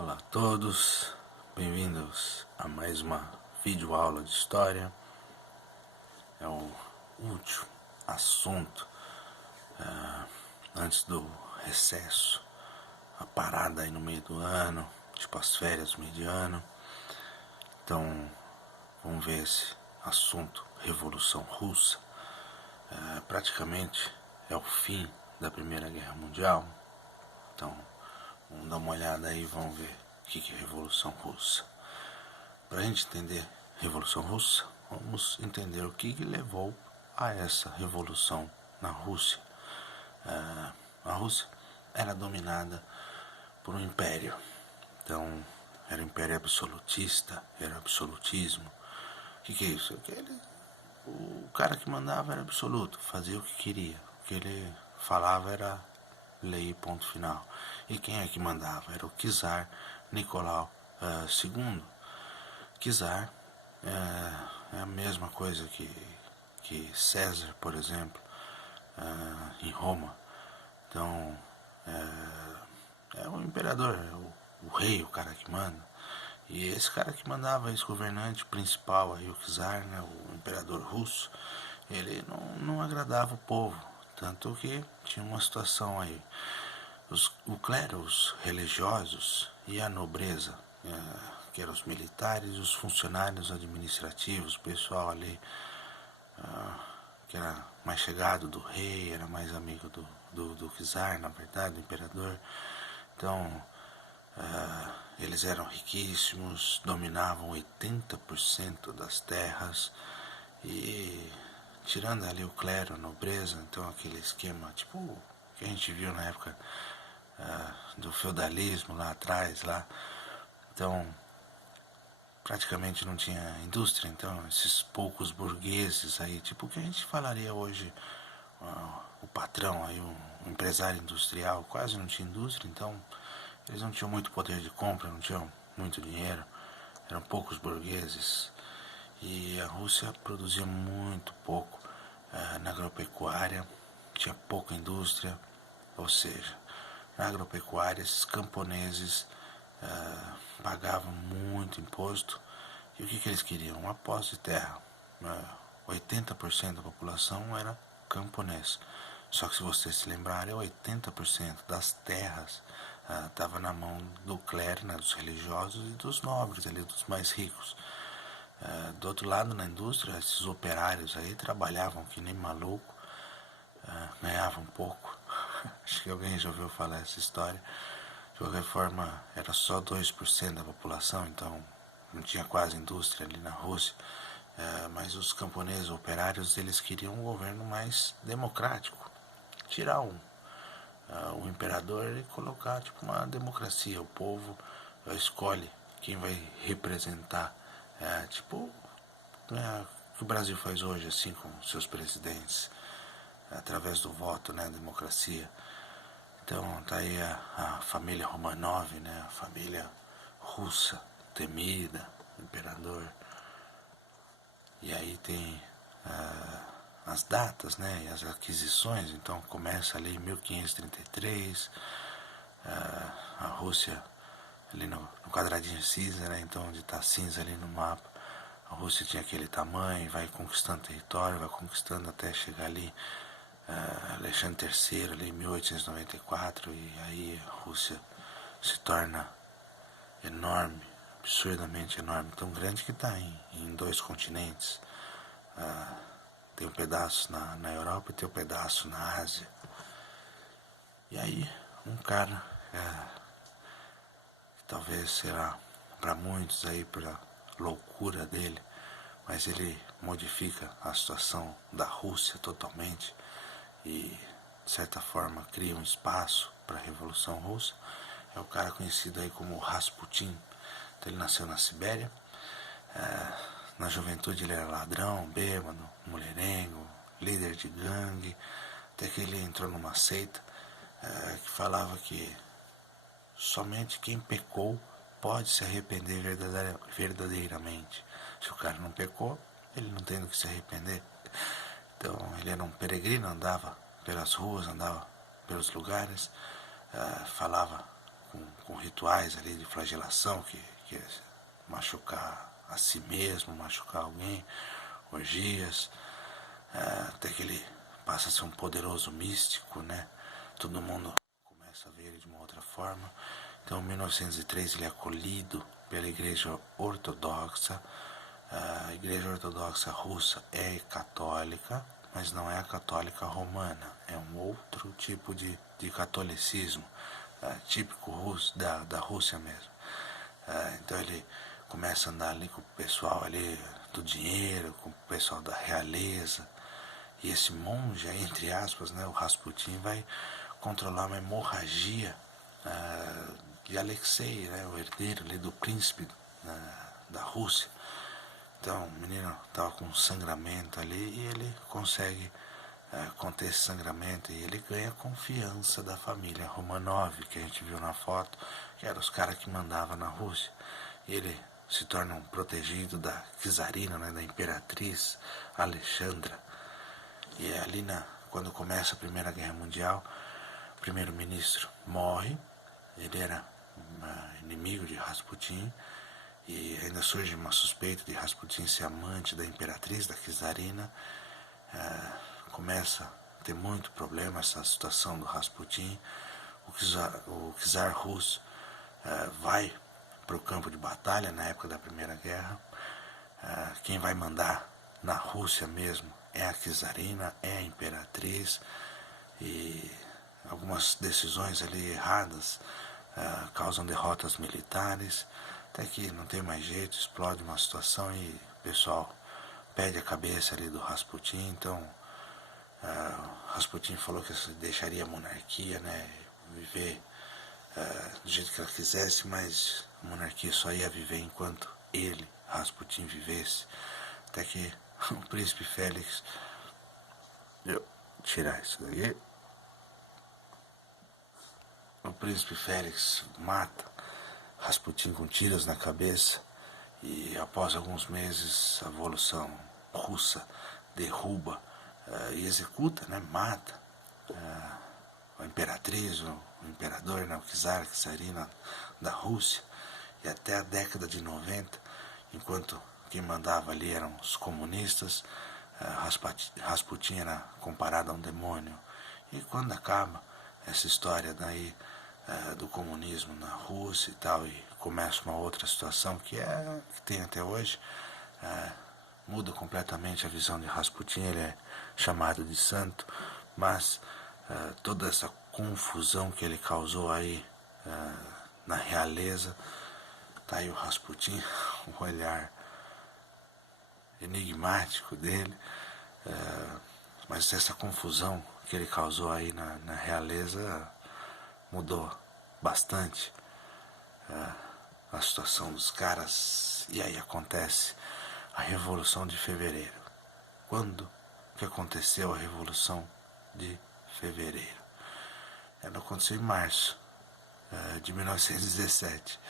Olá a todos, bem-vindos a mais uma videoaula de história. É o último assunto antes do recesso, a parada aí no meio do ano, tipo as férias no meio de ano. Então, vamos ver esse assunto, Revolução Russa. Praticamente é o fim da Primeira Guerra Mundial. Então, vamos dar uma olhada aí e vamos ver o que é Revolução Russa. Para a gente entender Revolução Russa, vamos entender o que levou a essa revolução na Rússia. A Rússia era dominada por um império. Então, era um império absolutista, era absolutismo. O que é isso? O cara que mandava era absoluto, fazia o que queria. O que ele falava era lei, ponto final. E quem é que mandava? Era o czar Nicolau II. Czar é a mesma coisa que César, por exemplo, em Roma. Então, é o imperador, é o rei, o cara que manda. E esse cara que mandava, esse governante principal, aí, o czar, né, o imperador russo, ele não agradava o povo. Tanto que tinha uma situação aí. O clero, os religiosos e a nobreza, que eram os militares e os funcionários administrativos, o pessoal ali que era mais chegado do rei, era mais amigo do czar, na verdade, do imperador. Então, eles eram riquíssimos, dominavam 80% das terras e, tirando ali o clero, a nobreza, então aquele esquema tipo que a gente viu na época do feudalismo lá atrás, lá. Então, praticamente não tinha indústria, então esses poucos burgueses aí, tipo o que a gente falaria hoje, o patrão aí, o empresário industrial, quase não tinha indústria, então eles não tinham muito poder de compra, não tinham muito dinheiro, eram poucos burgueses. E a Rússia produzia muito pouco na agropecuária, tinha pouca indústria, ou seja, na agropecuária esses camponeses pagavam muito imposto. E o que eles queriam? Uma posse de terra. 80% da população era camponês. Só que se vocês se lembrarem, 80% das terras estava na mão do clero, né, dos religiosos e dos nobres, ali, dos mais ricos. Do outro lado, na indústria, esses operários aí trabalhavam que nem maluco, ganhavam pouco. Acho que alguém já ouviu falar essa história. De qualquer forma, era só 2% da população, então não tinha quase indústria ali na Rússia. Mas os camponeses operários, eles queriam um governo mais democrático. Tirar o imperador e colocar tipo uma democracia. O povo escolhe quem vai representar. Tipo o que o Brasil faz hoje, assim, com seus presidentes, através do voto, né, democracia. Então tá aí a família Romanov, né, a família russa, temida, imperador. E aí tem as datas, né, e as aquisições. Então começa ali em 1533, a Rússia ali no quadradinho cinza, né, então onde está cinza ali no mapa, a Rússia tinha aquele tamanho, vai conquistando território, vai conquistando até chegar ali Alexandre III, ali em 1894, e aí a Rússia se torna enorme, absurdamente enorme, tão grande que está em 2 continentes. Tem um pedaço na Europa e tem um pedaço na Ásia. E aí um cara que talvez será para muitos aí pela loucura dele, mas ele modifica a situação da Rússia totalmente e de certa forma cria um espaço para a Revolução Russa. É o cara conhecido aí como Rasputin. Então ele nasceu na Sibéria. Na juventude ele era ladrão, bêbado, mulherengo, líder de gangue, até que ele entrou numa seita que falava que somente quem pecou pode se arrepender verdadeiramente. Se o cara não pecou, ele não tem do que se arrepender. Então ele era um peregrino, andava pelas ruas, andava pelos lugares, falava com rituais ali de flagelação, que é machucar a si mesmo, machucar alguém, orgias, até que ele passa a ser um poderoso místico, né? Todo mundo começa a ver ele de uma outra forma. Então, em 1903, ele é acolhido pela Igreja Ortodoxa. A Igreja Ortodoxa Russa é católica, mas não é a católica romana, é um outro tipo de catolicismo, típico russo, da Rússia mesmo. Então ele começa a andar ali com o pessoal ali do dinheiro, com o pessoal da realeza, e esse monge, entre aspas, né, o Rasputin, vai controlar uma hemorragia de Alexei, né, o herdeiro ali do príncipe da Rússia. Então o menino estava com sangramento ali e ele consegue conter esse sangramento e ele ganha a confiança da família Romanov, que a gente viu na foto, que eram os caras que mandavam na Rússia. E ele se torna um protegido da czarina, né, da imperatriz Alexandra. E é ali quando começa a Primeira Guerra Mundial, o primeiro-ministro morre, ele era inimigo de Rasputin, e ainda surge uma suspeita de Rasputin ser amante da imperatriz, da czarina. Começa a ter muito problema essa situação do Rasputin. O czar russo vai para o campo de batalha na época da Primeira Guerra. Quem vai mandar na Rússia mesmo é a czarina, é a imperatriz, e algumas decisões ali erradas causam derrotas militares, até que não tem mais jeito, explode uma situação e o pessoal pede a cabeça ali do Rasputin. Então Rasputin falou que deixaria a monarquia, né, viver do jeito que ela quisesse, mas a monarquia só ia viver enquanto ele, Rasputin, vivesse. Até que o príncipe Félix, eu tirar isso daqui, o príncipe Félix mata Rasputin com tiros na cabeça, e após alguns meses a Revolução Russa derruba e executa, né, mata a imperatriz, o imperador, né, o czar, a czarina da Rússia. E até a década de 90, enquanto quem mandava ali eram os comunistas, Rasputin era comparado a um demônio. E quando acaba essa história daí do comunismo na Rússia e tal, e começa uma outra situação que tem até hoje, muda completamente a visão de Rasputin. Ele é chamado de santo, mas toda essa confusão que ele causou aí na realeza, tá aí o Rasputin, o olhar enigmático dele, mas essa confusão que ele causou aí na realeza mudou bastante a situação dos caras. E aí acontece a Revolução de Fevereiro. Quando que aconteceu a Revolução de Fevereiro? Ela aconteceu em março de 1917.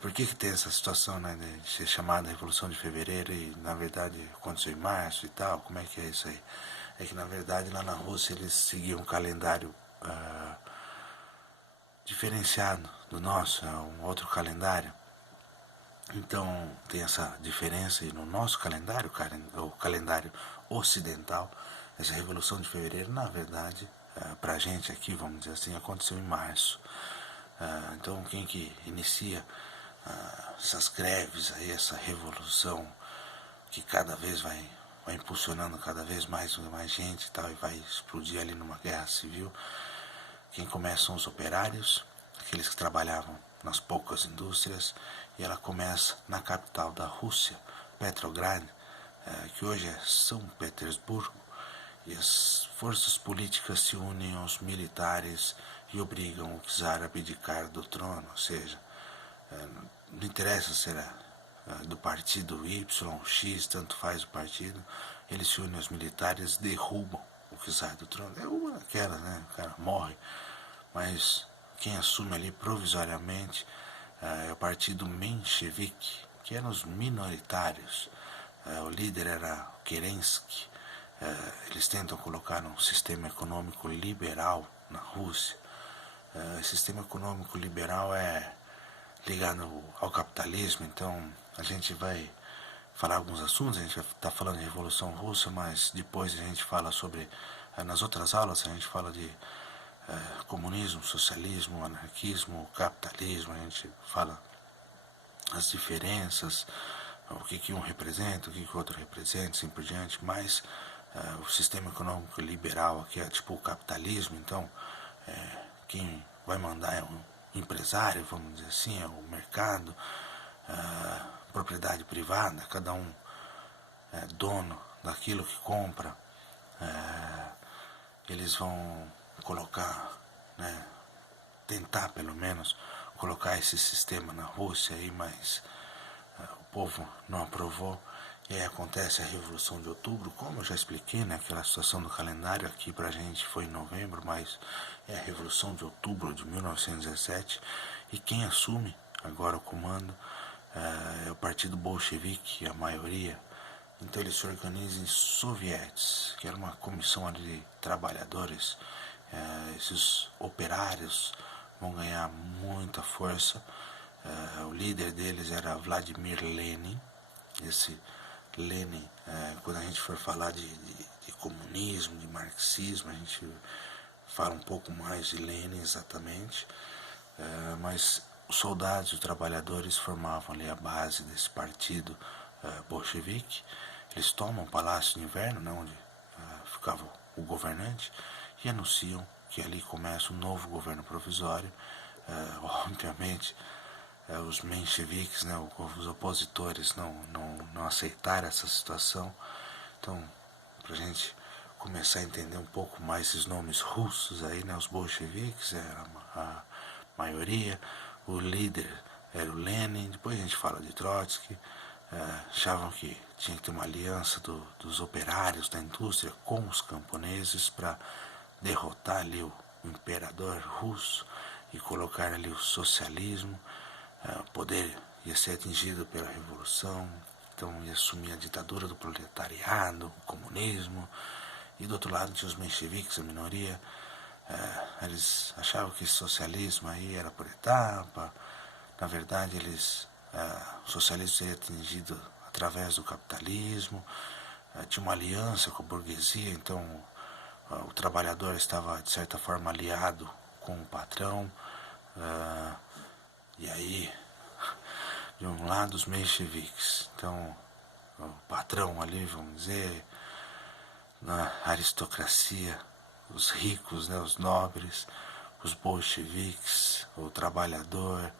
Por que tem essa situação, né, de ser chamada Revolução de Fevereiro e na verdade aconteceu em março e tal? Como é que é isso aí? É que na verdade lá na Rússia eles seguiam um calendário diferenciado do nosso, é um outro calendário. Então tem essa diferença, e no nosso calendário, o calendário ocidental, essa Revolução de Fevereiro, na verdade, pra gente aqui, vamos dizer assim, aconteceu em março. Então quem que inicia essas greves aí, essa revolução que cada vez vai impulsionando cada vez mais gente e tal, e vai explodir ali numa guerra civil, quem começa são os operários, aqueles que trabalhavam nas poucas indústrias, e ela começa na capital da Rússia, Petrograd, que hoje é São Petersburgo, e as forças políticas se unem aos militares e obrigam o czar a abdicar do trono. Ou seja, não interessa se era do partido Y, X, tanto faz o partido, eles se unem aos militares, derrubam o czar do trono. É uma daquela, né? O cara morre, mas quem assume ali provisoriamente é o partido Menshevik, que eram os minoritários. O líder era Kerensky. Eles tentam colocar um sistema econômico liberal na Rússia. sistema econômico liberal é ligado ao capitalismo, então a gente vai falar alguns assuntos, a gente vai estar falando de Revolução Russa, mas depois a gente fala sobre, nas outras aulas a gente fala de comunismo, socialismo, anarquismo, capitalismo, a gente fala as diferenças, o que um representa, o que o outro representa, assim por diante, mas o sistema econômico liberal aqui é tipo o capitalismo, então quem vai mandar é um empresário, vamos dizer assim, é o mercado, propriedade privada, cada um é dono daquilo que compra, eles vão colocar, né, tentar pelo menos colocar esse sistema na Rússia aí, mas o povo não aprovou. E aí acontece a Revolução de Outubro, como eu já expliquei, né, aquela situação do calendário aqui pra gente foi em novembro, mas é a Revolução de Outubro de 1917, e quem assume agora o comando é o Partido Bolchevique, a maioria. Então eles se organizam em sovietes, que era uma comissão ali de trabalhadores. Esses operários vão ganhar muita força. O líder deles era Vladimir Lenin. Esse Lenin, quando a gente for falar de comunismo, de marxismo, a gente fala um pouco mais de Lenin exatamente, mas os soldados e os trabalhadores formavam ali a base desse partido bolchevique. Eles tomam o Palácio de Inverno, né, onde ficava o governante, e anunciam que ali começa um novo governo provisório. Obviamente, os mencheviques, né, os opositores não aceitaram essa situação. Então, para a gente começar a entender um pouco mais esses nomes russos aí, né, os bolcheviques era a maioria, o líder era o Lenin, depois a gente fala de Trotsky. Achavam que tinha que ter uma aliança dos operários da indústria com os camponeses para derrotar ali o imperador russo e colocar ali o socialismo. O poder ia ser atingido pela revolução, então ia assumir a ditadura do proletariado, o comunismo, e do outro lado tinha os mencheviques, a minoria. Eles achavam que esse socialismo aí era por etapa. Na verdade, o socialismo seria atingido através do capitalismo. Tinha uma aliança com a burguesia, então o trabalhador estava de certa forma aliado com o patrão. E aí, de um lado, os mencheviques, então o patrão ali, vamos dizer, na aristocracia, os ricos, né, os nobres, os bolcheviques, o trabalhador,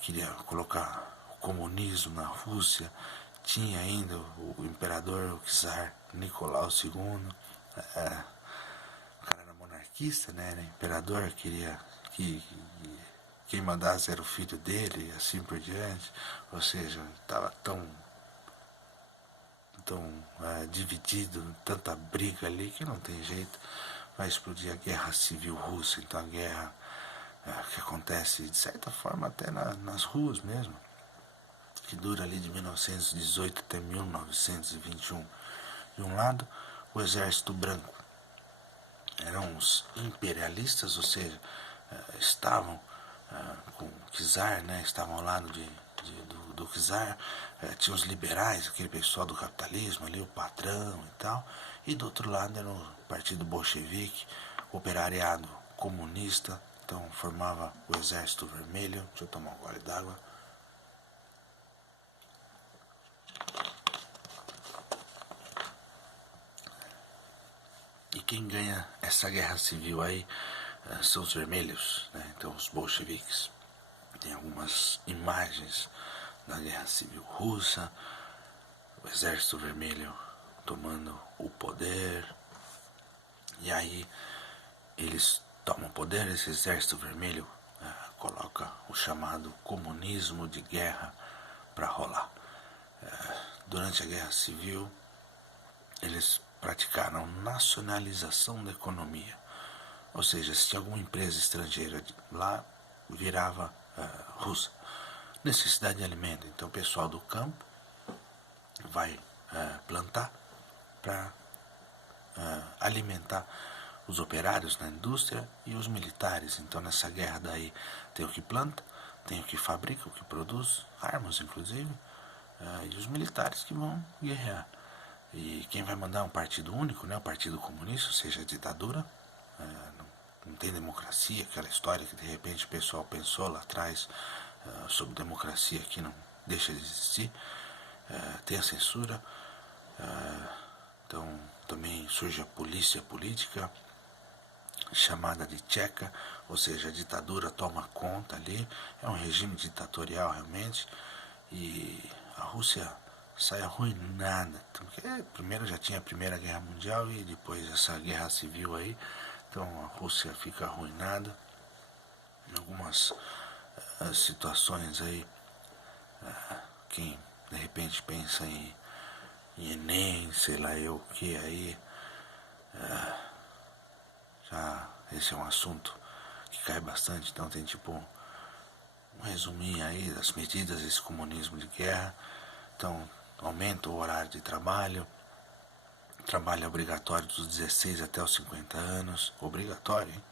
queria colocar o comunismo na Rússia. Tinha ainda o imperador, o czar Nicolau II, o cara era monarquista, né, era imperador, queria que quem mandasse era o filho dele e assim por diante. Ou seja, estava tão dividido, tanta briga ali que não tem jeito, vai explodir a guerra civil russa. Então a guerra que acontece de certa forma até nas ruas mesmo, que dura ali de 1918 até 1921. De um lado, o exército branco, eram os imperialistas, ou seja, estavam com o czar, né, estavam ao lado do czar. Tinha os liberais, aquele pessoal do capitalismo ali, o patrão e tal, e do outro lado era o partido bolchevique, operariado comunista. Então formava o Exército Vermelho. Deixa eu tomar um gole d'água. E quem ganha essa guerra civil aí são os vermelhos, né? Então os bolcheviques. Tem algumas imagens da guerra civil russa, o Exército Vermelho tomando o poder. E aí eles tomam o poder, esse Exército Vermelho coloca o chamado comunismo de guerra para rolar. Durante a Guerra Civil, eles praticaram nacionalização da economia. Ou seja, se tinha alguma empresa estrangeira lá, virava russa. Necessidade de alimento. Então o pessoal do campo vai plantar para alimentar os operários na indústria e os militares. Então nessa guerra daí tem o que planta, tem o que fabrica, o que produz, armas inclusive, e os militares que vão guerrear. E quem vai mandar um partido único, né, o Partido Comunista, ou seja, a ditadura, não tem democracia, aquela história que de repente o pessoal pensou lá atrás sobre democracia que não deixa de existir, tem a censura, então também surge a polícia política, chamada de Tcheca, ou seja, a ditadura toma conta ali, é um regime ditatorial realmente, e a Rússia sai arruinada, porque primeiro já tinha a Primeira Guerra Mundial e depois essa guerra civil aí, então a Rússia fica arruinada em algumas situações aí, quem de repente pensa em Enem, sei lá eu o que aí, já esse é um assunto que cai bastante, então tem tipo um resuminho aí das medidas desse comunismo de guerra. Então aumenta o horário de trabalho obrigatório dos 16 até os 50 anos, obrigatório, hein?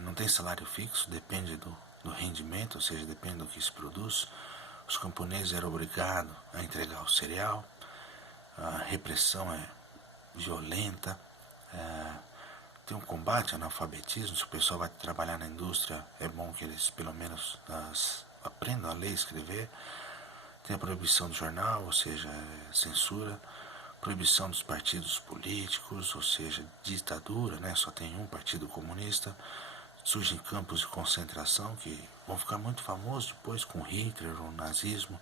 Não tem salário fixo, depende do rendimento, ou seja, depende do que se produz. Os camponeses eram obrigados a entregar o cereal, a repressão é violenta, tem um combate ao analfabetismo. Se o pessoal vai trabalhar na indústria, é bom que eles pelo menos aprendam a ler e escrever. Tem a proibição do jornal, ou seja, censura, proibição dos partidos políticos, ou seja, ditadura, né? Só tem um partido comunista. Surgem campos de concentração que vão ficar muito famosos depois com Hitler, o nazismo,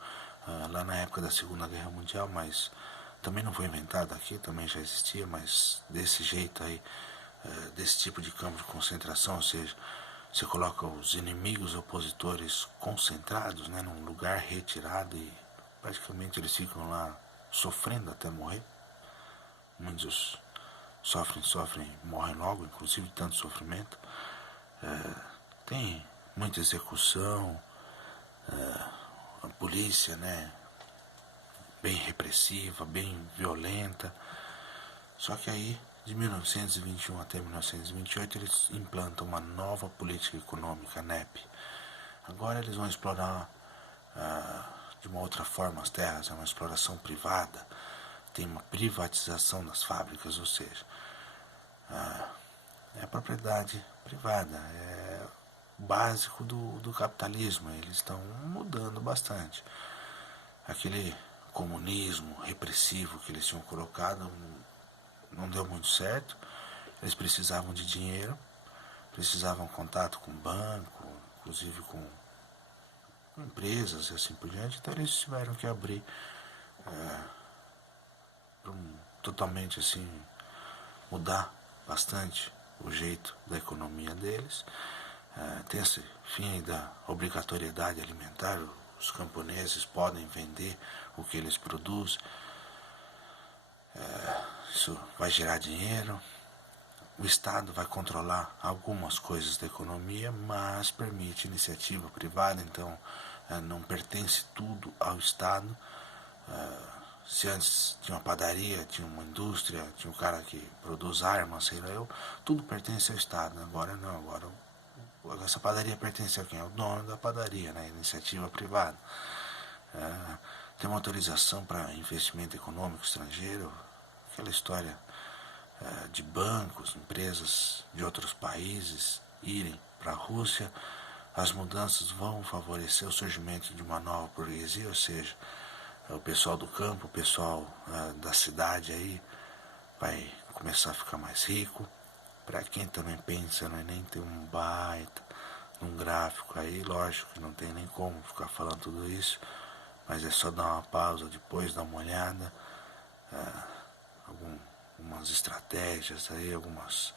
lá na época da Segunda Guerra Mundial, mas também não foi inventado aqui, também já existia, mas desse jeito aí, desse tipo de campo de concentração, ou seja, você coloca os inimigos opositores concentrados, né, num lugar retirado e praticamente eles ficam lá sofrendo até morrer. Muitos sofrem, morrem logo, inclusive de tanto sofrimento. Tem muita execução, a polícia, né, bem repressiva, bem violenta. Só que aí, de 1921 até 1928, eles implantam uma nova política econômica, a NEP. Agora eles vão explorar de uma outra forma as terras, é uma exploração privada, tem uma privatização das fábricas, ou seja, é a propriedade privada, é o básico do capitalismo. Eles estão mudando bastante. Aquele comunismo repressivo que eles tinham colocado não deu muito certo. Eles precisavam de dinheiro, precisavam de contato com banco, inclusive com empresas e assim por diante. Então eles tiveram que abrir totalmente assim, mudar bastante o jeito da economia deles. Tem esse fim da obrigatoriedade alimentar, os camponeses podem vender o que eles produzem, isso vai gerar dinheiro. O Estado vai controlar algumas coisas da economia, mas permite iniciativa privada, então não pertence tudo ao Estado. Se antes tinha uma padaria, tinha uma indústria, tinha um cara que produz armas, sei lá eu, tudo pertence ao Estado. Agora não, agora essa padaria pertence a quem? Ao dono da padaria, né? Iniciativa privada. Tem uma autorização para investimento econômico estrangeiro, aquela história de bancos, empresas de outros países irem para a Rússia. As mudanças vão favorecer o surgimento de uma nova burguesia, ou seja, o pessoal do campo, o pessoal da cidade aí vai começar a ficar mais rico. Para quem também pensa no Enem, tem um baita, um gráfico aí, lógico que não tem nem como ficar falando tudo isso, mas é só dar uma pausa depois, dar uma olhada, algumas estratégias aí, algumas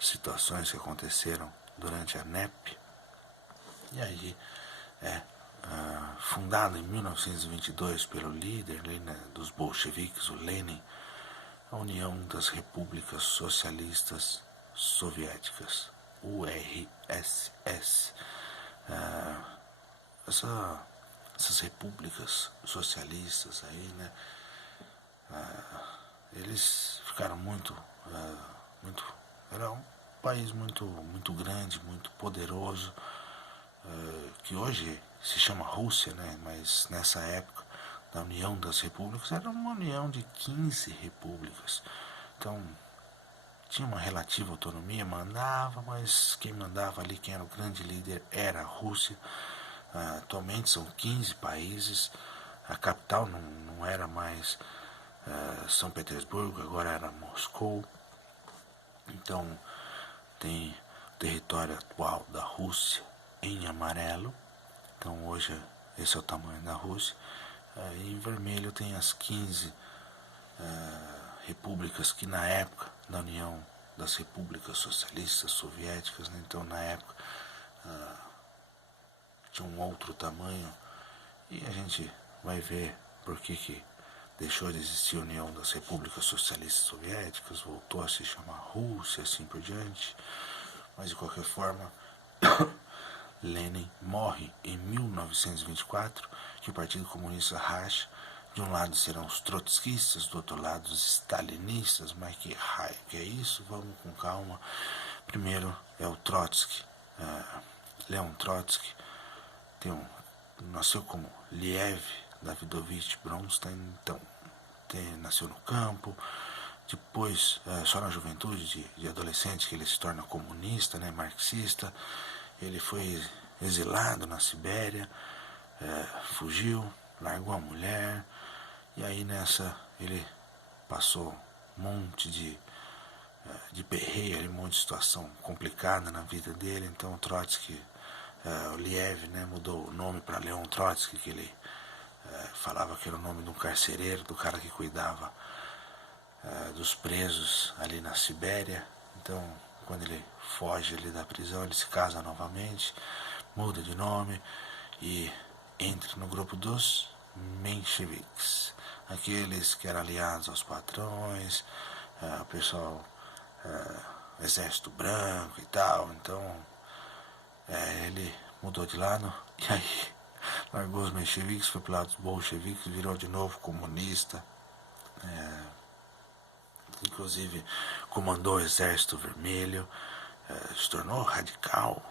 situações que aconteceram durante a NEP. E aí fundado em 1922 pelo líder dos bolcheviques, o Lenin, a União das Repúblicas Socialistas Soviéticas, URSS. Essas repúblicas socialistas aí, né, eles ficaram muito Era um país muito grande, muito poderoso, que hoje se chama Rússia, né? Mas nessa época da União das Repúblicas era uma união de 15 repúblicas. Então tinha uma relativa autonomia, mandava, mas quem mandava ali, quem era o grande líder, era a Rússia. Atualmente são 15 países, a capital não era mais São Petersburgo, agora era Moscou. Então tem o território atual da Rússia em amarelo, então hoje esse é o tamanho da Rússia. E em vermelho tem as 15 repúblicas que na época da União das Repúblicas Socialistas Soviéticas, né? Então na época tinha um outro tamanho, e a gente vai ver por que deixou de existir a União das Repúblicas Socialistas Soviéticas, voltou a se chamar Rússia, assim por diante. Mas de qualquer forma, Lenin morre em 1924, que o Partido Comunista racha. De um lado serão os trotskistas, do outro lado os stalinistas. Mas que raio que é isso? Vamos com calma. Primeiro é o Trotsky, Leon Trotsky, nasceu como Liev Davidovich Bronstein, então nasceu no campo. Depois, só na juventude de adolescente, que ele se torna comunista, né, marxista. Ele foi exilado na Sibéria, fugiu, largou a mulher, e aí nessa ele passou um monte de perreio, um monte de situação complicada na vida dele. Então o Trotsky, o Liev, né, mudou o nome para Leon Trotsky, que ele falava que era o nome de um carcereiro, do cara que cuidava dos presos ali na Sibéria. Então quando ele foge ali da prisão, ele se casa novamente, muda de nome e entra no grupo dos mencheviques, aqueles que eram aliados aos patrões, o pessoal, exército branco e tal. Então ele mudou de lado, e aí largou os mencheviques, foi para o lado dos bolcheviques, virou de novo comunista, inclusive comandou o Exército Vermelho, se tornou radical,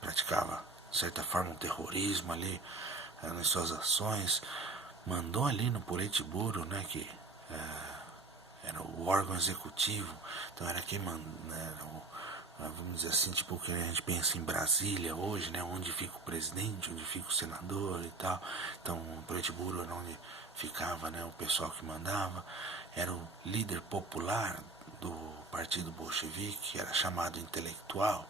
praticava de certa forma um terrorismo ali nas suas ações. Mandou ali no Politburo, né, que era o órgão executivo, então era quem vamos dizer assim, tipo que a gente pensa em Brasília hoje, né, onde fica o presidente, onde fica o senador e tal. Então o Politburo era onde ficava, né, o pessoal que mandava. Era o líder popular do partido bolchevique, era chamado intelectual,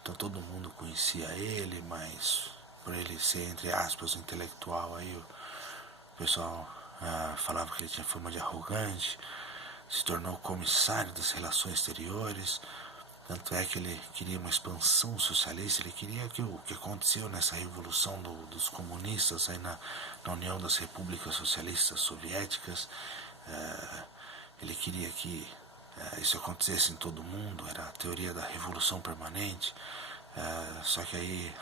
então todo mundo conhecia ele, mas por ele ser, entre aspas, intelectual, aí o pessoal falava que ele tinha fama de arrogante. Se tornou comissário das relações exteriores, tanto é que ele queria uma expansão socialista. Ele queria que o que aconteceu nessa revolução dos comunistas aí na União das Repúblicas Socialistas Soviéticas, ele queria que isso acontecesse em todo mundo, era a teoria da revolução permanente. Só que aí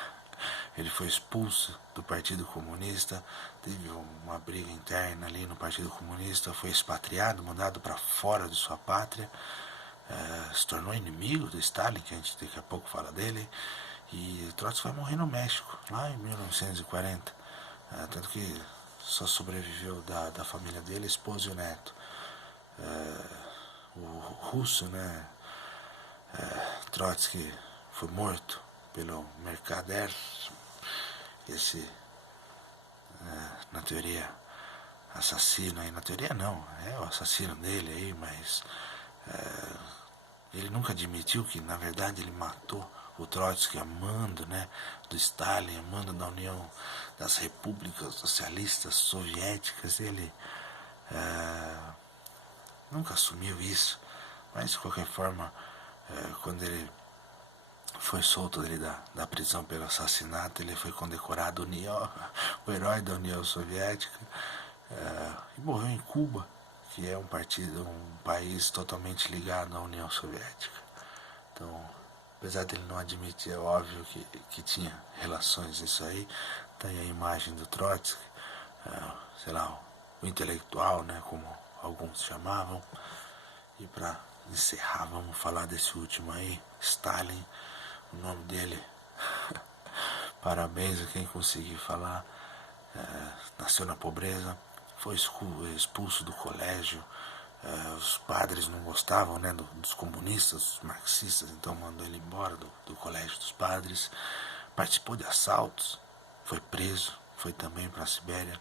ele foi expulso do Partido Comunista, teve uma briga interna ali no Partido Comunista, foi expatriado, mandado para fora de sua pátria, se tornou inimigo do Stalin, que a gente daqui a pouco fala dele, e Trotsky vai morrer no México, lá em 1940, tanto que só sobreviveu da família dele, a esposa e o neto. O russo, né, Trotsky, foi morto pelo Mercader, esse, na teoria, assassino aí. Na teoria não, é o assassino dele aí, mas ele nunca admitiu que na verdade ele matou o Trotsky a mando, né, do Stalin, a mando da União das Repúblicas Socialistas Soviéticas. Ele nunca assumiu isso, mas de qualquer forma, quando ele foi solto ali da prisão pelo assassinato, ele foi condecorado o herói da União Soviética, e morreu em Cuba, que é um país totalmente ligado à União Soviética. Então, apesar dele não admitir, é óbvio que tinha relações isso aí. Tá aí a imagem do Trotsky, sei lá, o intelectual, né, como alguns chamavam. E para encerrar, vamos falar desse último aí, Stalin, o nome dele, parabéns a quem conseguir falar, nasceu na pobreza, foi expulso do colégio, os padres não gostavam, né, dos comunistas, dos marxistas, então mandou ele embora do colégio dos padres, participou de assaltos, foi preso, foi também para a Sibéria,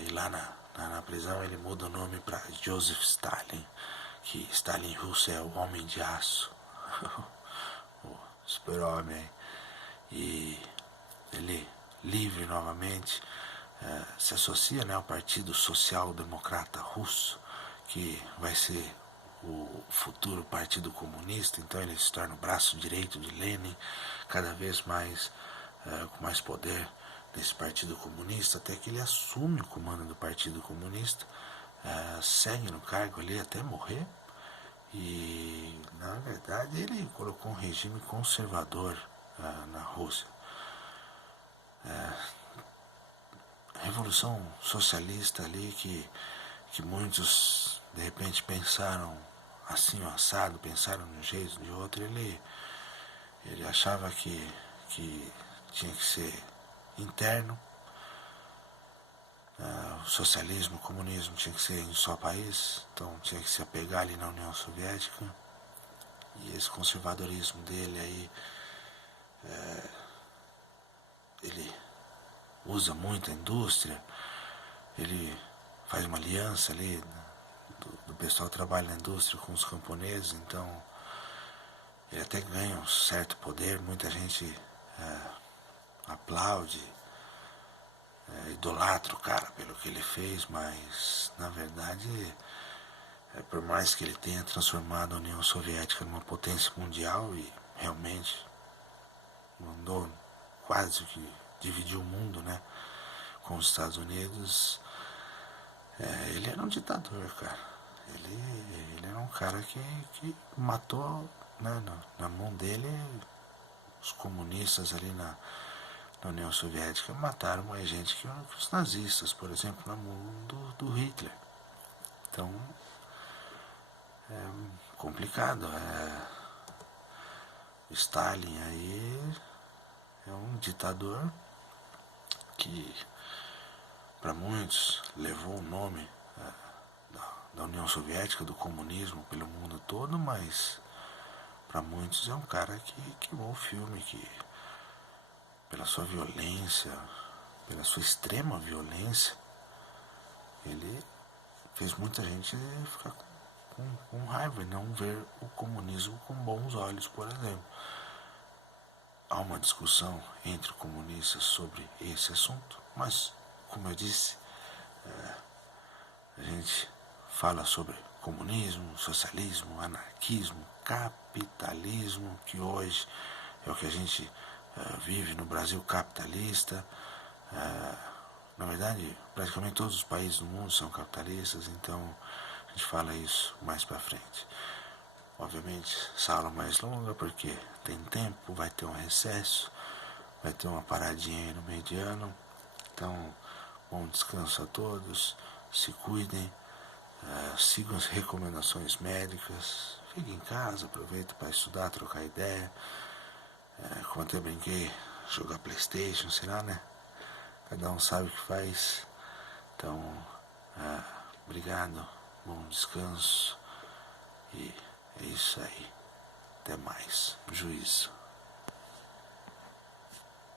e lá na prisão ele muda o nome para Joseph Stalin, que Stalin russo é o homem de aço, o super-homem, e ele, livre novamente, se associa, né, ao Partido Social Democrata Russo, que vai ser o futuro Partido Comunista, então ele se torna o braço direito de Lenin, cada vez mais com mais poder nesse Partido Comunista, até que ele assume o comando do Partido Comunista, segue no cargo ali até morrer, e na verdade ele colocou um regime conservador na Rússia. Revolução socialista ali que muitos de repente pensaram assim o assado, pensaram de um jeito, de outro, ele achava que tinha que ser interno, o socialismo, o comunismo tinha que ser em um só país, então tinha que se apegar ali na União Soviética, e esse conservadorismo dele aí, ele usa muito a indústria, ele faz uma aliança ali do pessoal que trabalha na indústria com os camponeses, então ele até ganha um certo poder, muita gente aplaude, idolatra o cara pelo que ele fez, mas na verdade, por mais que ele tenha transformado a União Soviética numa potência mundial e realmente mandou quase que dividiu o mundo, né, com os Estados Unidos, ele era um ditador, cara. Ele era um cara que matou, né, na mão dele, os comunistas ali na União Soviética mataram mais gente que os nazistas, por exemplo, na mão do Hitler. Então, é complicado. Stalin aí é um ditador que para muitos levou o nome da União Soviética, do comunismo pelo mundo todo, mas para muitos é um cara que queimou o filme, que pela sua violência, pela sua extrema violência, ele fez muita gente ficar com raiva e não ver o comunismo com bons olhos, por exemplo. Há uma discussão entre comunistas sobre esse assunto, mas, como eu disse, a gente fala sobre comunismo, socialismo, anarquismo, capitalismo, que hoje é o que a gente vive no Brasil capitalista. Na verdade, praticamente todos os países do mundo são capitalistas, então a gente fala isso mais para frente. Obviamente, essa aula mais longa, porque tem tempo, vai ter um recesso, vai ter uma paradinha aí no meio de ano. Então, bom descanso a todos, se cuidem, sigam as recomendações médicas, fiquem em casa, aproveita para estudar, trocar ideia. Como até brinquei, jogar PlayStation, será, né? Cada um sabe o que faz. Então, obrigado, bom descanso e é isso aí. Até mais. Juízo.